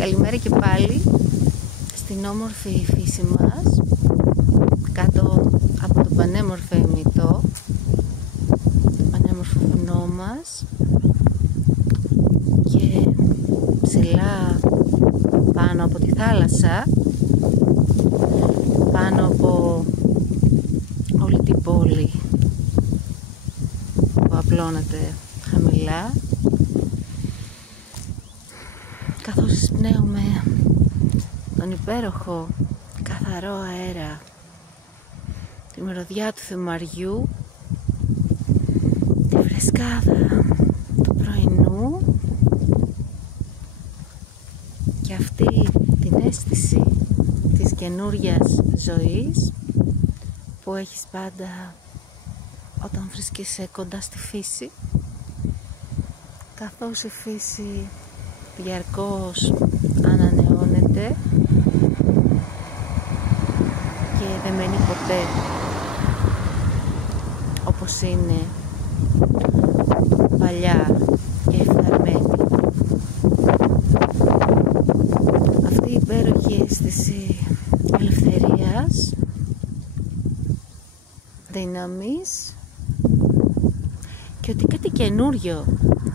Καλημέρα και πάλι στην όμορφη φύση μας, κάτω από το πανέμορφο ημιτό, το πανέμορφο βουνό μας, και ψηλά πάνω από τη θάλασσα, πάνω από όλη την πόλη που απλώνεται χαμηλά, καθώς εισπνέουμε τον υπέροχο καθαρό αέρα, τη μυρωδιά του Θεμαριού, τη φρεσκάδα του πρωινού και αυτή την αίσθηση της καινούριας ζωής που έχεις πάντα όταν βρίσκεσαι κοντά στη φύση, καθώς η φύση διαρκώς ανανεώνεται και δεν μένει ποτέ όπως είναι παλιά και εφθαρμένη. Αυτή η υπέροχη αίσθηση ελευθερίας, δύναμης και ότι κάτι καινούριο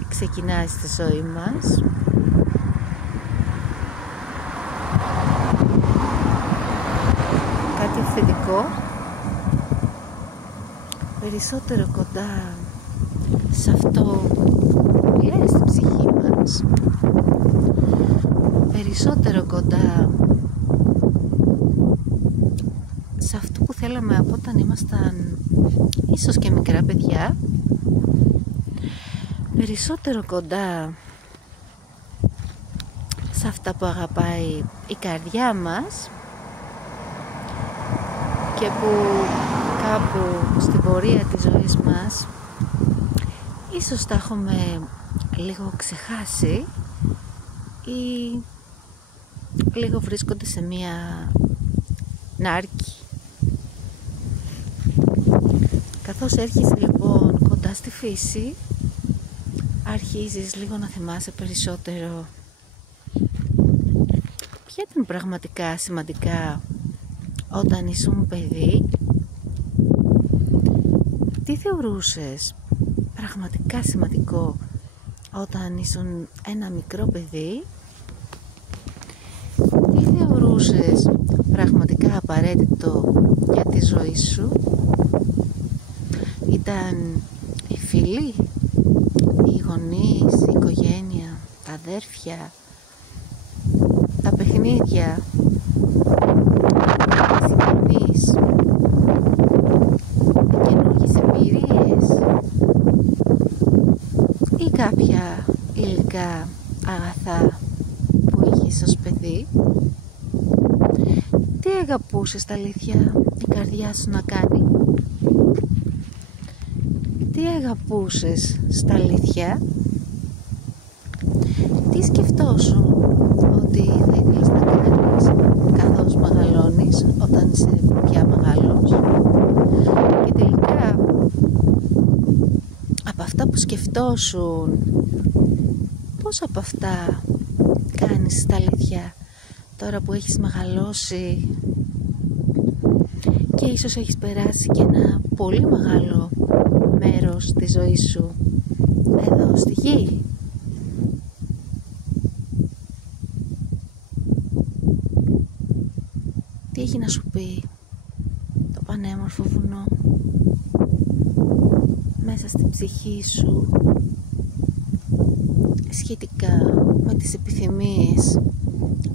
ξεκινάει στη ζωή μας, κάτι αυθεντικό, περισσότερο κοντά σε αυτό που λέει στην ψυχή μας, περισσότερο κοντά σε αυτό που θέλαμε από όταν ήμασταν ίσως και μικρά παιδιά, περισσότερο κοντά σε αυτά που αγαπάει η καρδιά μας και που κάπου στην πορεία της ζωής μας ίσως τα έχουμε λίγο ξεχάσει ή λίγο βρίσκονται σε μία νάρκη. Καθώς έρχεσαι λοιπόν κοντά στη φύση, αρχίζεις λίγο να θυμάσαι περισσότερο ποια ήταν πραγματικά σημαντικά όταν ήσουν παιδί, τι θεωρούσες πραγματικά σημαντικό όταν ήσουν ένα μικρό παιδί, τι θεωρούσες πραγματικά απαραίτητο για τη ζωή σου. Ήταν οι φίλοι, οι γονείς, η οικογένεια, τα αδέρφια, τα παιχνίδια, οι συγγενείς, οι καινούργιες εμπειρίες ή κάποια υλικά αγαθά που είχες ως παιδί. Τι αγαπούσε στα αλήθεια η καρδιά σου να κάνει, τι αγαπούσες στα αλήθεια, τι σκεφτόσουν ότι θα ήθελες να κάνεις καθώς μεγαλώνεις, όταν είσαι πια μεγάλος, και τελικά από αυτά που σκεφτόσουν, πώς από αυτά κάνεις στα αλήθεια τώρα που έχεις μεγαλώσει και ίσως έχεις περάσει και ένα πολύ μεγάλο μέρος της ζωής σου εδώ στη γη. Τι έχει να σου πει το πανέμορφο βουνό μέσα στην ψυχή σου σχετικά με τις επιθυμίες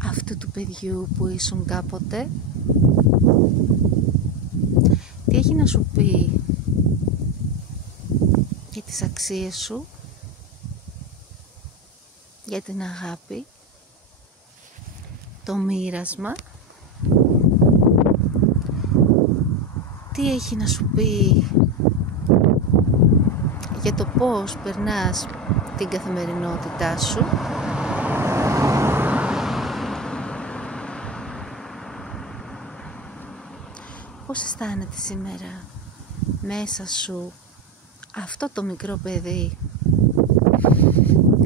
αυτού του παιδιού που ήσουν κάποτε? Τι έχει να σου πει για τις αξίες σου, για την αγάπη, το μοίρασμα? Τι έχει να σου πει για το πώς περνάς την καθημερινότητά σου? Πώς αισθάνεται σήμερα μέσα σου αυτό το μικρό παιδί,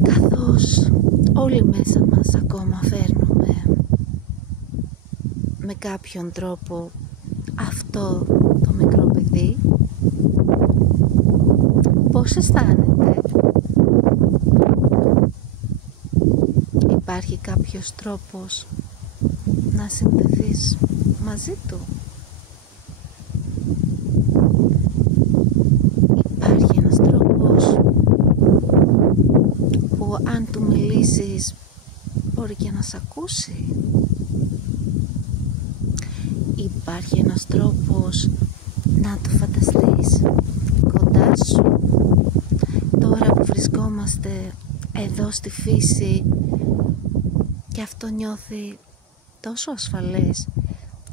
καθώς όλοι μέσα μας ακόμα φέρνουμε με κάποιον τρόπο αυτό το μικρό παιδί. Πώς αισθάνεται? Υπάρχει κάποιος τρόπος να συνδεθείς μαζί του? Υπάρχει ένας τρόπος που αν του μιλήσεις μπορεί και να σ' ακούσει? Υπάρχει ένας τρόπος να το φανταστείς κοντά σου τώρα που βρισκόμαστε εδώ στη φύση και αυτό νιώθει τόσο ασφαλές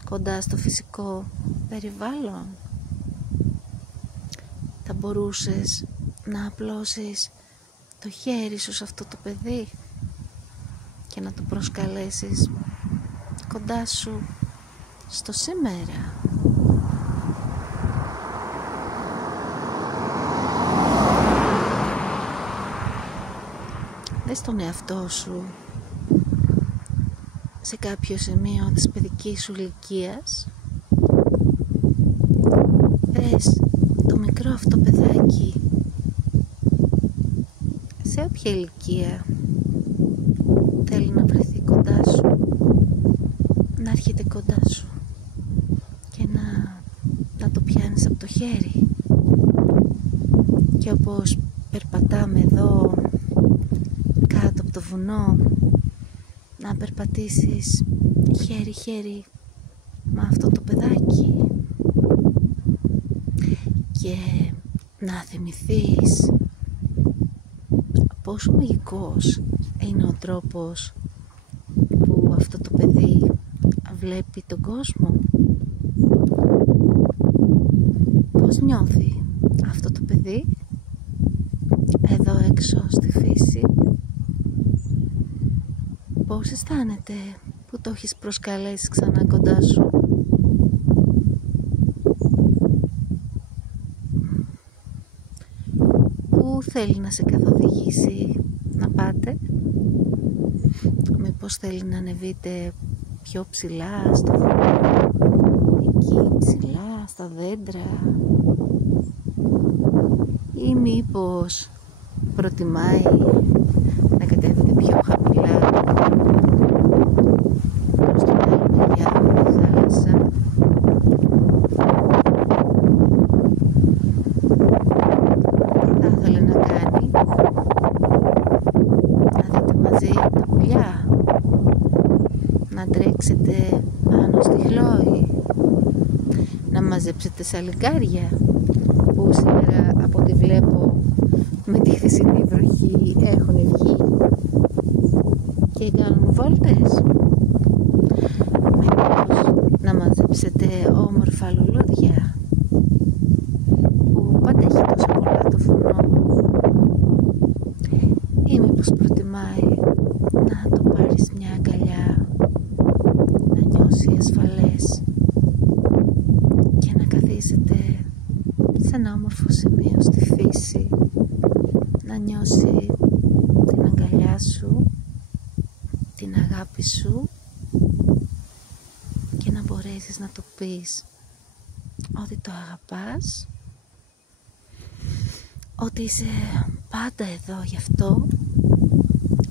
κοντά στο φυσικό περιβάλλον? Θα μπορούσες να απλώσεις το χέρι σου σε αυτό το παιδί και να το προσκαλέσεις κοντά σου στο σήμερα? Δες τον εαυτό σου σε κάποιο σημείο της παιδικής σου ηλικίας. Δες το μικρό αυτό παιδάκι σε όποια ηλικία θέλει να βρεθεί κοντά σου, να έρχεται κοντά σου και να το πιάνεις από το χέρι. Και όπως περπατάμε εδώ κάτω από το βουνό, να περπατήσεις χέρι-χέρι με αυτό το παιδάκι και να θυμηθείς πόσο μαγικός είναι ο τρόπος που αυτό το παιδί βλέπει τον κόσμο. Πώς νιώθει αυτό το παιδί εδώ έξω στη φύση? Πώς αισθάνεται που το έχεις προσκαλέσει ξανά κοντά σου? Πού θέλει να σε καθοδηγήσει να πάτε? Μήπως θέλει να ανεβείτε πιο ψηλά στο βουνό, εκεί ψηλά στα δέντρα, ή μήπως προτιμάει να κατέβετε πιο χαμηλά προς την άλλη μεριά από τη θάλασσα? Τι θα ήθελε να κάνει? Να δείτε μαζί τα πουλιά, να τρέξετε πάνω στη Χλόη, να μαζέψετε σαλιγκάρια που σήμερα από ό,τι βλέπω με τη χθεσινή βροχή έχουν βγει και κάνουν βόλτες? Μήπως να μαζέψετε όμορφα λουλούδια που πάντα έχει τόσο πολλά το βουνό? Ή μήπως προτιμάει να το πάρεις μια αγκαλιά, να νιώσει ασφαλές και να καθίσετε σε ένα όμορφο σημείο στη φύση, να νιώσει την αγκαλιά σου, την αγάπη σου και να μπορέσεις να το πεις ότι το αγαπάς, ότι είσαι πάντα εδώ γι' αυτό,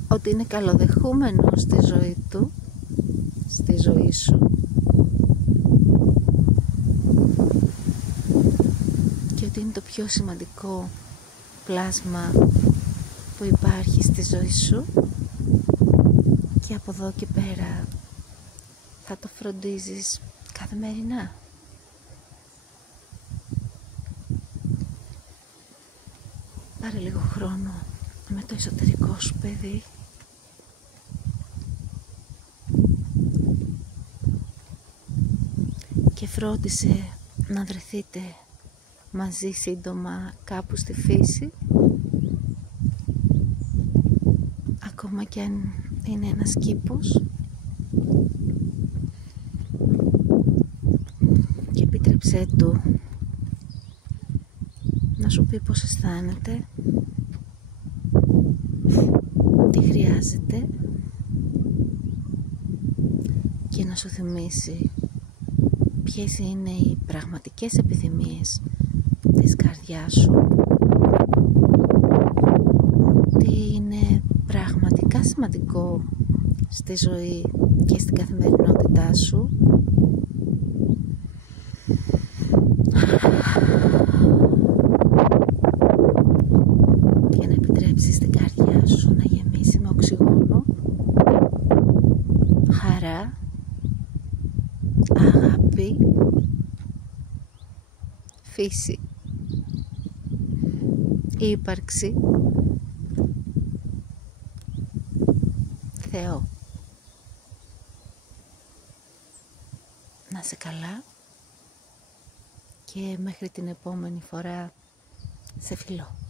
ότι είναι καλοδεχούμενο στη ζωή του, στη ζωή σου, και ότι είναι το πιο σημαντικό πλάσμα που υπάρχει στη ζωή σου, και από εδώ και πέρα θα το φροντίζεις καθημερινά. Πάρε λίγο χρόνο με το εσωτερικό σου παιδί και φρόντισε να βρεθείτε μαζί σύντομα κάπου στη φύση, ακόμα και αν είναι ένας κήπος, και επίτρεψέ του να σου πει πώς αισθάνεται, τι τι χρειάζεται και να σου θυμίσει ποιες είναι οι πραγματικές επιθυμίες της καρδιάς σου, τι είναι πραγματικά σημαντικό στη ζωή και στην καθημερινότητά σου. Για να επιτρέψεις την καρδιά σου να γεμίσει με οξυγόνο, χαρά, αγάπη, φύση, ύπαρξη, Θεό. Να είσαι καλά και μέχρι την επόμενη φορά σε φιλώ.